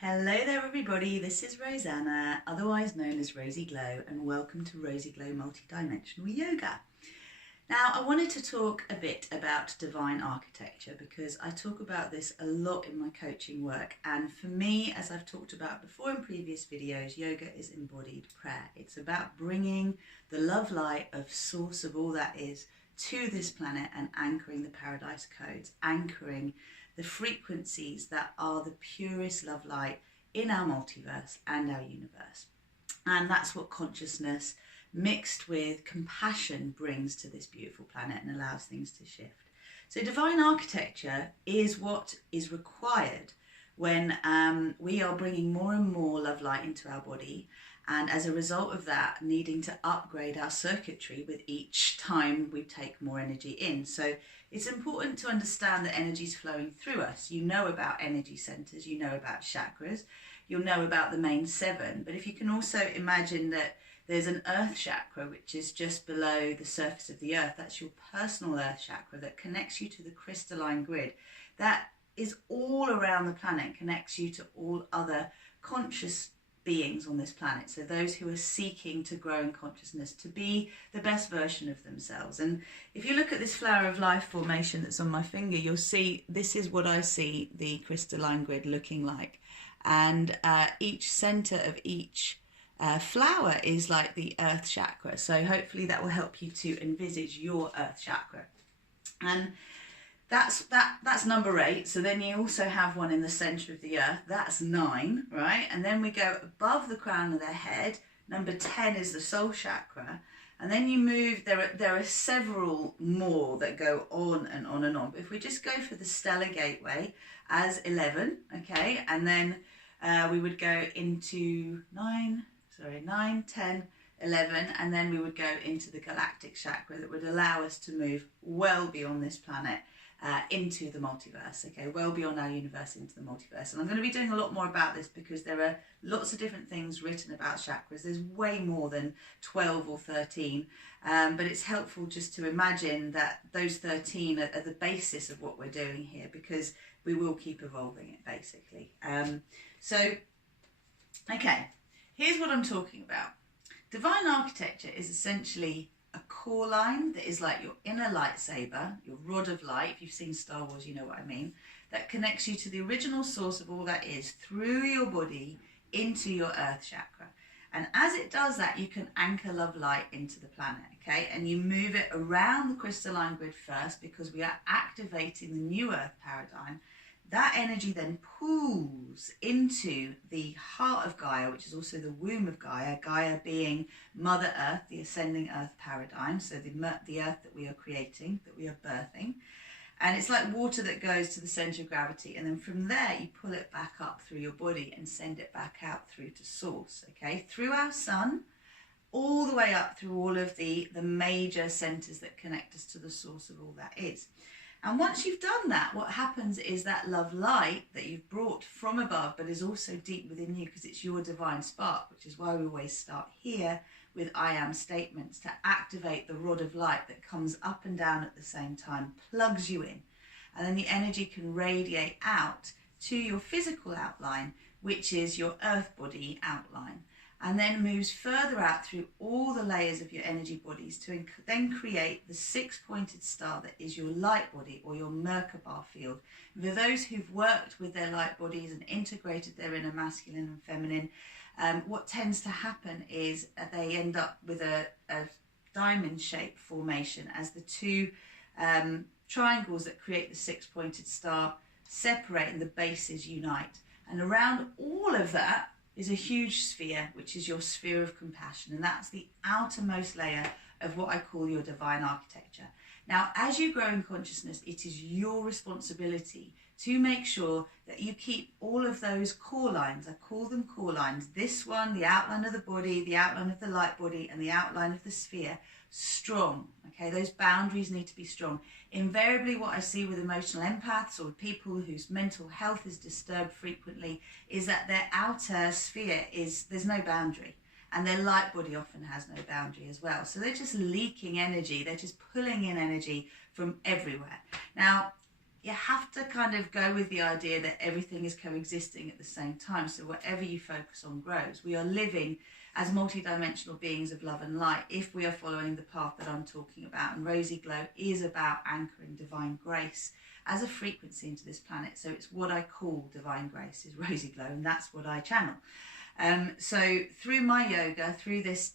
Hello there everybody, this is Rosanna, otherwise known as RozyGlow, and welcome to RozyGlow MultiDimensional Yoga. Now I wanted to talk a bit about divine architecture because I talk about this a lot in my coaching work, and for me, as I've talked about before in previous videos, yoga is embodied prayer. It's about bringing the love light of source of all that is to this planet and anchoring the paradise codes, anchoring the frequencies that are the purest love light in our multiverse and our universe. And that's what consciousness mixed with compassion brings to this beautiful planet and allows things to shift. So divine architecture is what is required when we are bringing more and more love light into our body, and as a result of that, needing to upgrade our circuitry with each time we take more energy in. So it's important to understand that energy is flowing through us. You know about energy centers, you know about chakras, you'll know about the main 7, but if you can also imagine that there's an earth chakra, which is just below the surface of the earth. That's your personal earth chakra that connects you to the crystalline grid. That is all around the planet, connects you to all other conscious beings on this planet. So those who are seeking to grow in consciousness, to be the best version of themselves. And if you look at this flower of life formation that's on my finger, you'll see this is what I see the crystalline grid looking like. And each center of each flower is like the earth chakra. So hopefully that will help you to envisage your earth chakra. And that's number 8. So then you also have one in the center of the earth. That's 9, right? And then we go above the crown of the head. Number 10 is the soul chakra. And then you move, there are several more that go on and on and on. But if we just go for the stellar gateway as 11, okay? And then we would go into 9, 10, 11, and then we would go into the galactic chakra that would allow us to move well beyond this planet into the multiverse, okay, well beyond our universe into the multiverse. And I'm going to be doing a lot more about this because there are lots of different things written about chakras. There's way more than 12 or 13, but it's helpful just to imagine that those 13 are the basis of what we're doing here, because we will keep evolving it basically. So, okay, here's what I'm talking about. Divine architecture is essentially a core line that is like your inner lightsaber, your rod of light. If you've seen Star Wars, you know what I mean. That connects you to the original source of all that is through your body into your earth chakra. And as it does that, you can anchor love light into the planet, okay? And you move it around the crystalline grid first because we are activating the new earth paradigm. That energy then pools into the heart of Gaia, which is also the womb of Gaia, Gaia being Mother Earth, the ascending earth paradigm, so the earth that we are creating, that we are birthing. And it's like water that goes to the center of gravity, and then from there you pull it back up through your body and send it back out through to source, okay? Through our sun, all the way up through all of the major centers that connect us to the source of all that is. And once you've done that, what happens is that love light that you've brought from above, but is also deep within you because it's your divine spark, which is why we always start here with I am statements, to activate the rod of light that comes up and down at the same time, plugs you in. And then the energy can radiate out to your physical outline, which is your earth body outline, and then moves further out through all the layers of your energy bodies to then create the 6-pointed star that is your light body, or your Merkaba field. And for those who've worked with their light bodies and integrated their inner masculine and feminine, what tends to happen is they end up with a diamond-shaped formation as the 2 triangles that create the 6-pointed star separate and the bases unite. And around all of that is a huge sphere, which is your sphere of compassion. And that's the outermost layer of what I call your divine architecture. Now, as you grow in consciousness, it is your responsibility to make sure that you keep all of those core lines, I call them core lines, this one, the outline of the body, the outline of the light body, and the outline of the sphere, strong, okay? Those boundaries need to be strong. Invariably, what I see with emotional empaths or people whose mental health is disturbed frequently is that their outer sphere there's no boundary, and their light body often has no boundary as well. So they're just leaking energy, they're just pulling in energy from everywhere. Now, you have to kind of go with the idea that everything is coexisting at the same time. So whatever you focus on grows. We are living as multidimensional beings of love and light if we are following the path that I'm talking about. And RozyGlow is about anchoring divine grace as a frequency into this planet. So it's what I call divine grace is RozyGlow, and that's what I channel. So through my yoga, through this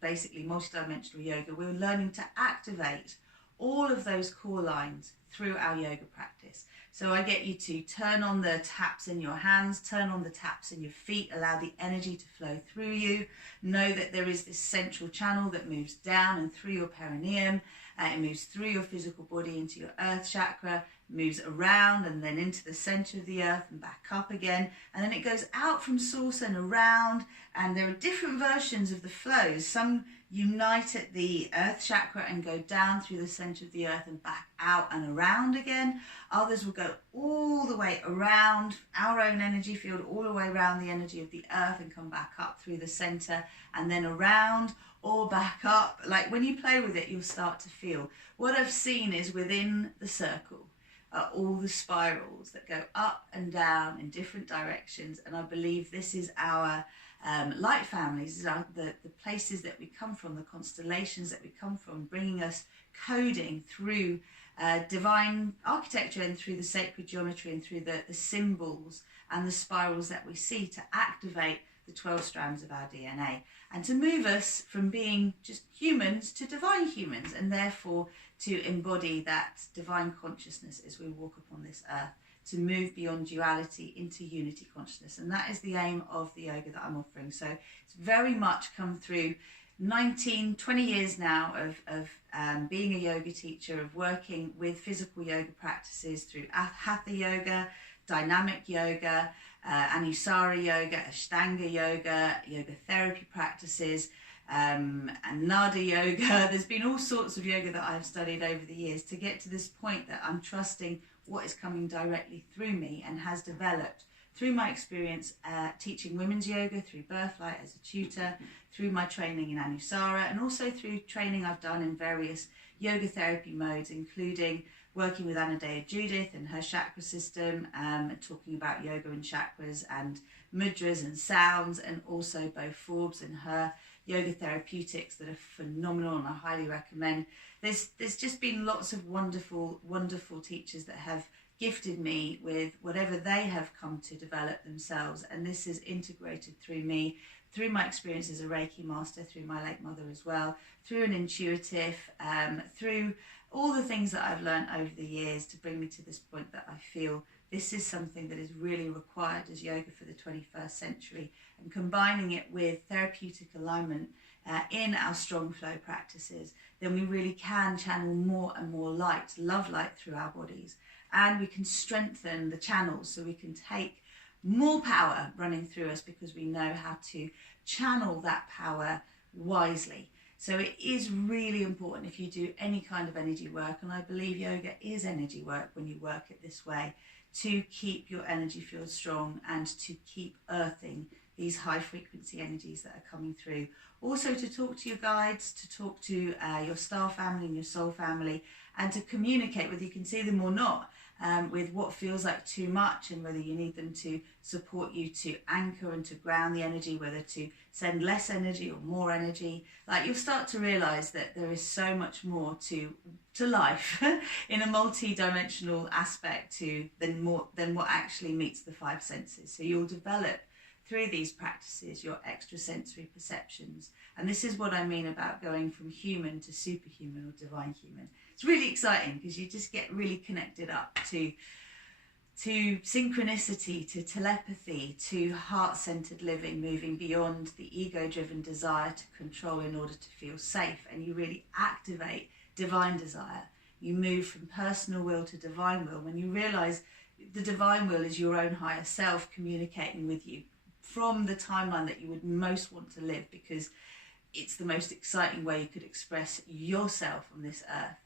basically multidimensional yoga, we're learning to activate all of those core lines through our yoga practice. So I get you to turn on the taps in your hands, turn on the taps in your feet, allow the energy to flow through you. Know that there is this central channel that moves down and through your perineum. It moves through your physical body into your earth chakra, moves around and then into the center of the earth and back up again. And then it goes out from source and around. And there are different versions of the flows. Some unite at the earth chakra and go down through the center of the earth and back out and around again. Others will go all the way around our own energy field, all the way around the energy of the earth and come back up through the center and then around or back up. Like when you play with it, you'll start to feel. What I've seen is within the circle are all the spirals that go up and down in different directions. And I believe this is our light families, these are the places that we come from, the constellations that we come from, bringing us coding through divine architecture and through the sacred geometry and through the symbols and the spirals that we see to activate the 12 strands of our DNA and to move us from being just humans to divine humans, and therefore to embody that divine consciousness as we walk upon this earth, to move beyond duality into unity consciousness. And that is the aim of the yoga that I'm offering. So it's very much come through 20 years now of being a yoga teacher, of working with physical yoga practices through hatha yoga, dynamic yoga, anusara yoga, ashtanga yoga, yoga therapy practices, and nada yoga. There's been all sorts of yoga that I've studied over the years to get to this point that I'm trusting what is coming directly through me and has developed through my experience teaching women's yoga, through Birthlight as a tutor, through my training in Anusara, and also through training I've done in various yoga therapy modes, including working with Anadea Judith and her chakra system, and talking about yoga and chakras and mudras and sounds, and also Bo Forbes and her yoga therapeutics that are phenomenal and I highly recommend. There's just been lots of wonderful, wonderful teachers that have gifted me with whatever they have come to develop themselves, and this is integrated through me, through my experience as a Reiki master, through my late mother as well, through an intuitive, through all the things that I've learned over the years to bring me to this point that I feel this is something that is really required as yoga for the 21st century, and combining it with therapeutic alignment in our strong flow practices, then we really can channel more and more light, love light through our bodies, and we can strengthen the channels so we can take more power running through us because we know how to channel that power wisely. So it is really important if you do any kind of energy work, and I believe yoga is energy work when you work it this way, to keep your energy field strong and to keep earthing these high frequency energies that are coming through. Also to talk to your guides, to talk to your star family and your soul family, and to communicate, whether you can see them or not, with what feels like too much, and whether you need them to support you to anchor and to ground the energy, whether to send less energy or more energy. Like, you'll start to realize that there is so much more to life in a multi-dimensional aspect than what actually meets the five senses. So you'll develop through these practices your extrasensory perceptions, and this is what I mean about going from human to superhuman or divine human. It's really exciting because you just get really connected up to synchronicity, to telepathy, to heart-centered living, moving beyond the ego-driven desire to control in order to feel safe, and you really activate divine desire. You move from personal will to divine will when you realize the divine will is your own higher self communicating with you from the timeline that you would most want to live, because it's the most exciting way you could express yourself on this earth.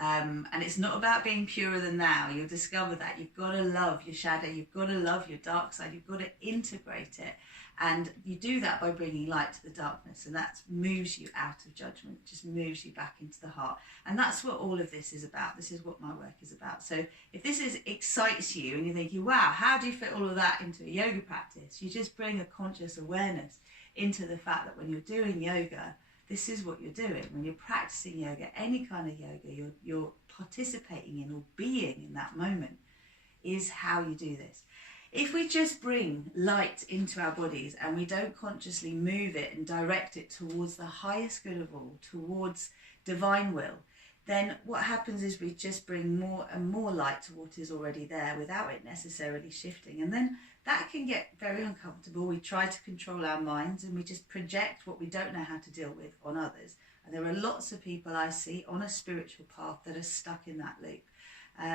And it's not about being purer than thou. You'll discover that you've got to love your shadow, you've got to love your dark side, you've got to integrate it. And you do that by bringing light to the darkness, and that moves you out of judgment, just moves you back into the heart. And that's what all of this is about. This is what my work is about. So if this excites you and you're thinking, wow, how do you fit all of that into a yoga practice? You just bring a conscious awareness into the fact that when you're doing yoga, this is what you're doing. When you're practicing yoga, any kind of yoga, you're participating in or being in that moment is how you do this. If we just bring light into our bodies and we don't consciously move it and direct it towards the highest good of all, towards divine will, then what happens is we just bring more and more light to what is already there without it necessarily shifting. And then that can get very uncomfortable. We try to control our minds and we just project what we don't know how to deal with on others. And there are lots of people I see on a spiritual path that are stuck in that loop.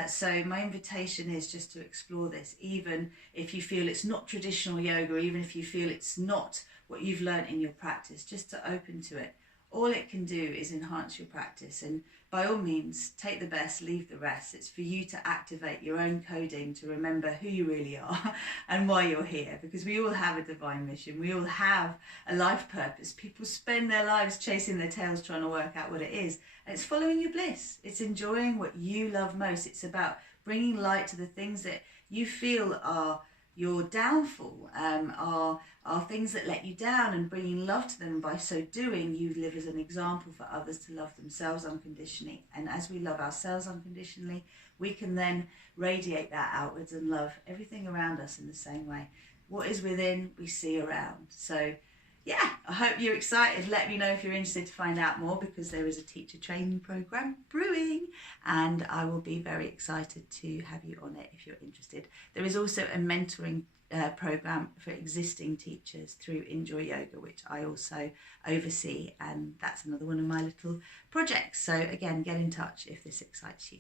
So my invitation is just to explore this, even if you feel it's not traditional yoga, or even if you feel it's not what you've learned in your practice, just to open to it. All it can do is enhance your practice, and by all means, take the best, leave the rest. It's for you to activate your own coding to remember who you really are and why you're here, because we all have a divine mission. We all have a life purpose. People spend their lives chasing their tails trying to work out what it is. And it's following your bliss. It's enjoying what you love most. It's about bringing light to the things that you feel are your downfall, are things that let you down, and bringing love to them. And by so doing, you live as an example for others to love themselves unconditionally. And as we love ourselves unconditionally, we can then radiate that outwards and love everything around us in the same way. What is within, we see around. So yeah, I hope you're excited. Let me know if you're interested to find out more, because there is a teacher training program brewing, and I will be very excited to have you on it if you're interested. There is also a mentoring program for existing teachers through Enjoy Yoga, which I also oversee, and that's another one of my little projects. So again, get in touch if this excites you.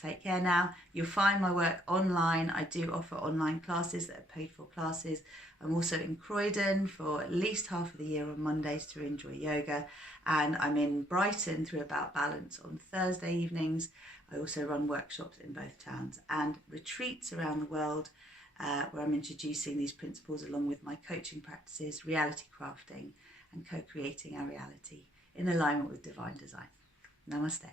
Take care now. You'll find my work online. I do offer online classes that are paid for classes. I'm also in Croydon for at least half of the year on Mondays through Enjoy Yoga, and I'm in Brighton through About Balance on Thursday evenings. I also run workshops in both towns and retreats around the world where I'm introducing these principles along with my coaching practices, reality crafting, and co-creating our reality in alignment with divine design. Namaste.